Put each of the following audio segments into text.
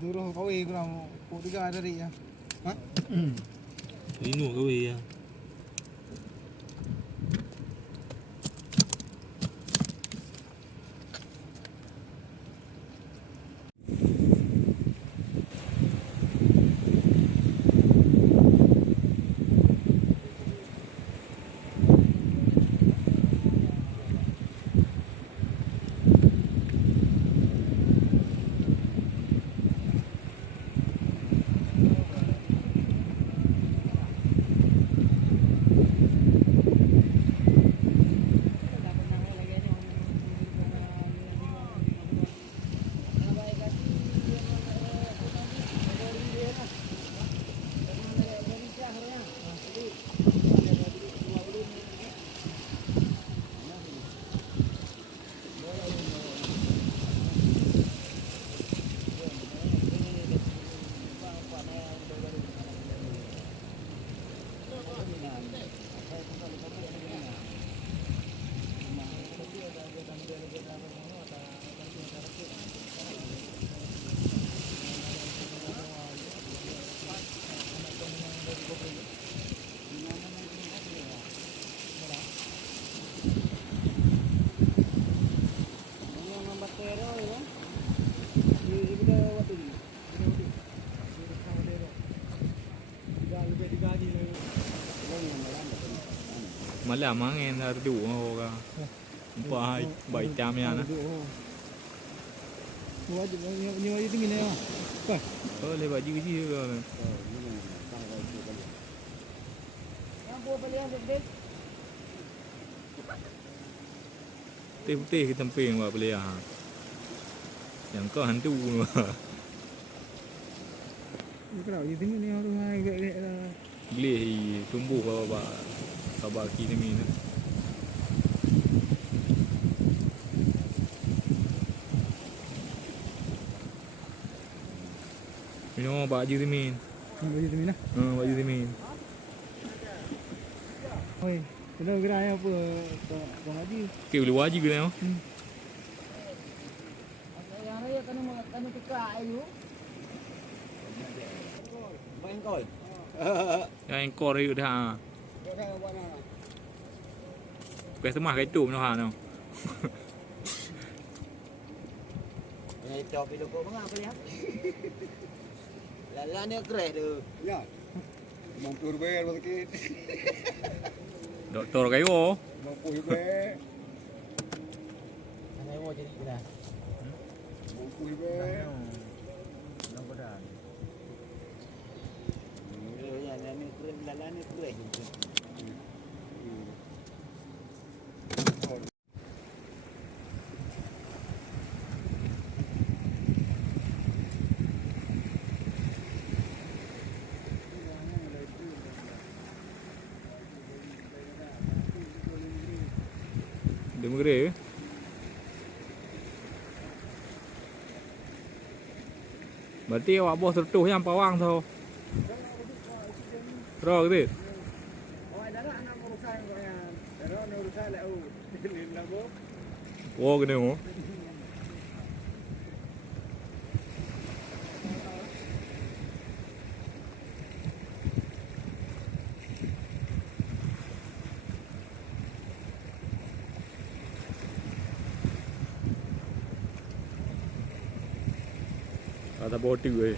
Duro kau kurang kau tiga ada ri ya. Hah? Ini kau ya. Malah mangen har du hoga. Bahai baik jamnya na. Ni wajib tinggi ni ah. Apa? Oh le baju kecil juga. Apa belian dek? Putih kita temping buat beli ah. Yang kau hantu. Ni kalau wajib tinggi ni orang hai gek lah. Beli tumbuh apa kabar kini ni. Minum baju timin. Baju timin lah. Baju timin. Oi, kena gerai apa? Kau ngaji. Kau boleh wajib ke ni? Yang raya kena tukar ayu. Main kol. Yang kau raya dah. Kau semah kat itu mana no. Ini cok itu kau mengapa ya? Lala ni keras tu. Ya. Mampur bayar sikit. Doktor kayo. Mampur bayar. Ana mau jadi keras. Mampur bayar. Nampak dah. Ya, ni keras lala ni keras. Dia mengerik ke? Berarti awak bos tertuh yang pawang tu. Terus ke? Oh, ada anak urusan kau yang. Ada urusan lah. Linda bo. Oh, kena oh. Ada boti gue.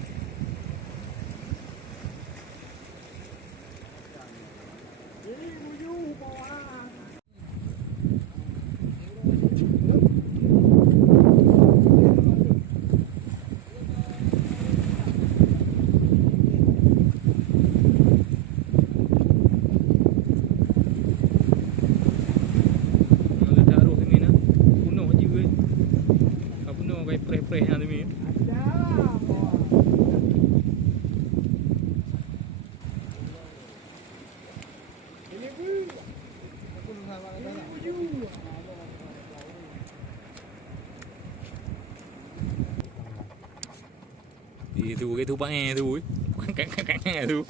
Pre-pre yang demi. Thì cái thu bãi nghe thôi. Cái thu.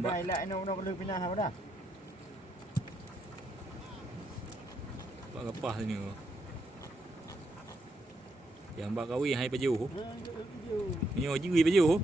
Udah elak nak kena pindah apa dah? Pak kapah sini. Yang bak kawi hai baju. Ni ojui baju.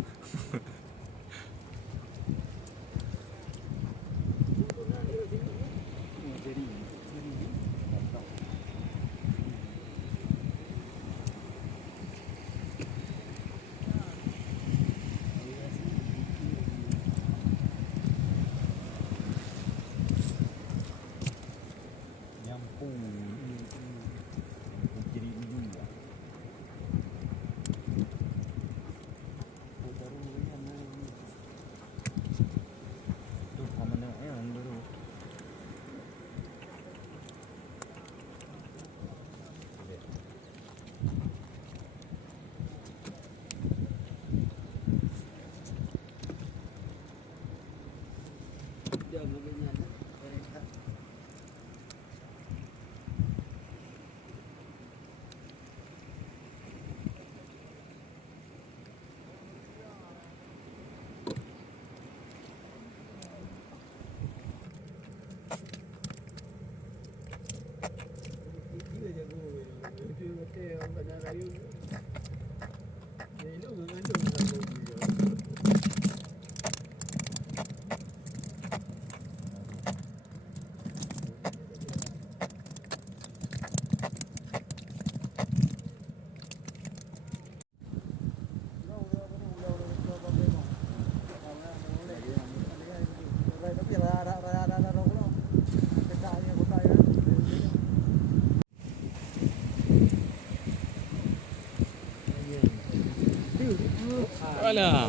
Alah.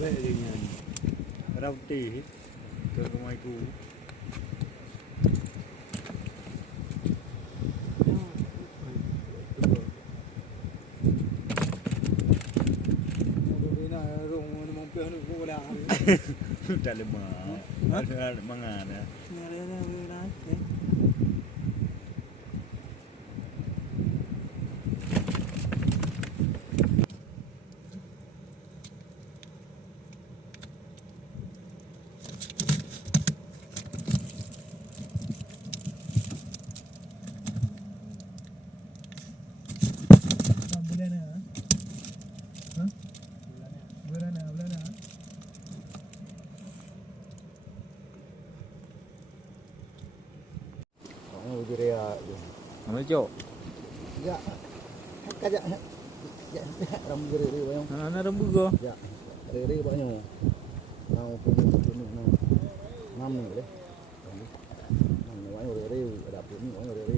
Baik dengan rauti ke rumahku. Dah lemah. Ada mangana. Amal cok. Ya. Kajak. Ya, rambu gere bayang. Ana rembu go. Ya. Gere bayang. Mau punya nam ni deh. Nam ni bayang gere ada punya bayang gere.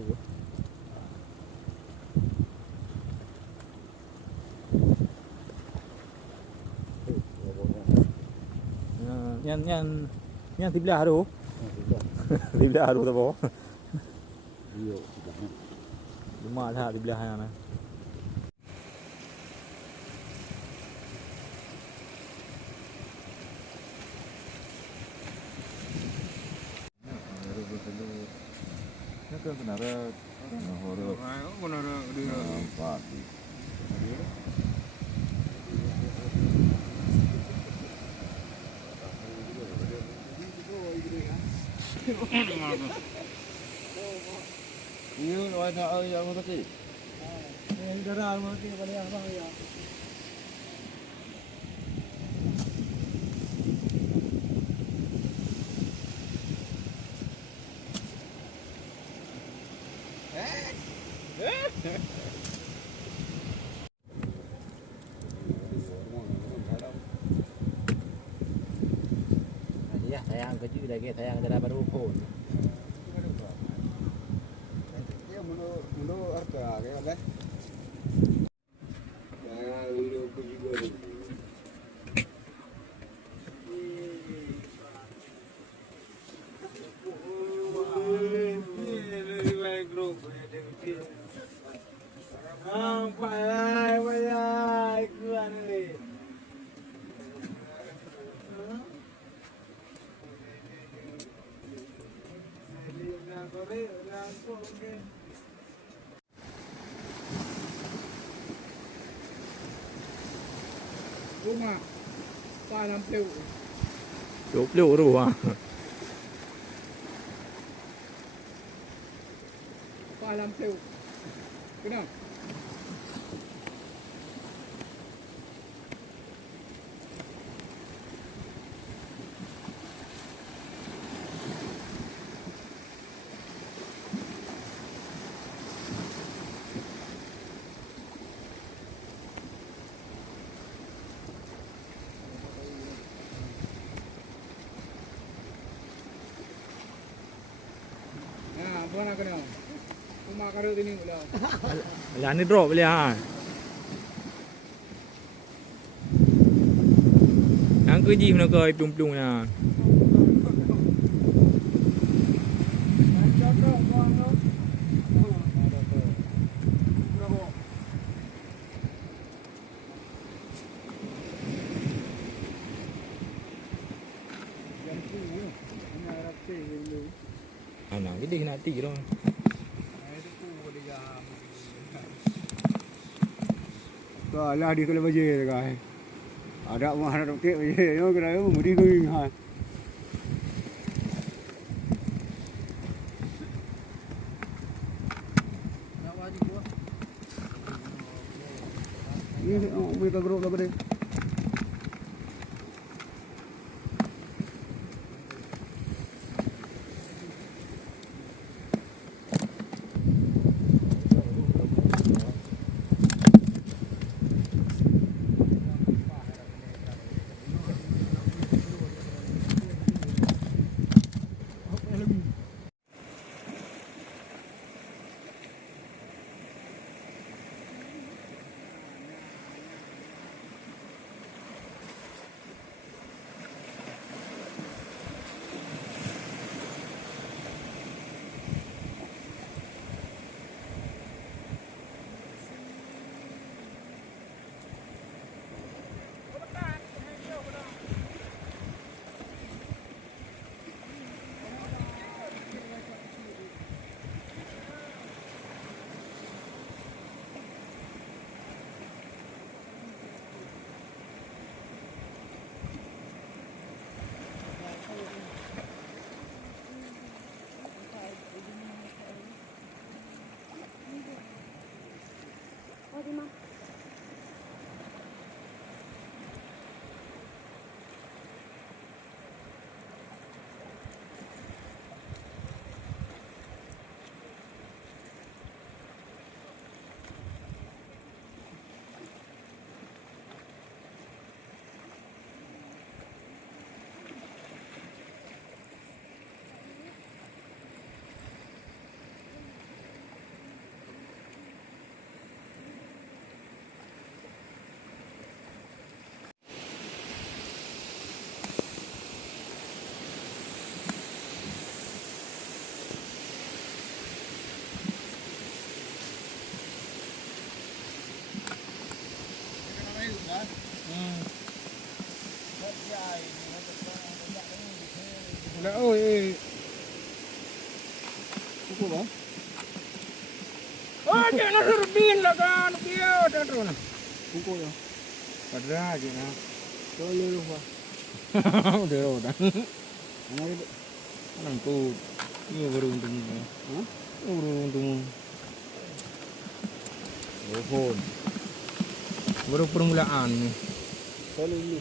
Nyan tibla haru. Tibla haru tu boh. Iyo. Lima dah tibla hana. Kan kenara horo. Kenara dia. Empat. Iya, ada yang mati. Darah mati pada abang ya. Ya, sayang kecil lagi, sayang darah baru pun. Ya mulu harga kayak apa? Ya dulu aku juga. Rumah, tanam pew. 20 ruah. Palam sew. Kena. Nah, bukan nak kena. Cuma karo ini pula. Lah ni drop boleh ha. Ang kerji mana kau plung-plung na. Anak gede nak ti lah. Lah di kalau baje kan. Ada mah ada ke baje yo kena yo muri going ha. Ini mereka grup lah pada. Lah oi. Cukup bang. Oh, jangan terbin lah kan. Biar dah terus. Cukup ya. Pada aja nah. Tolong lu pak. Udah. Mana itu? Mana tu? Ini beruntung. Hah? Beruntung. Baru permulaan. Tolong lu.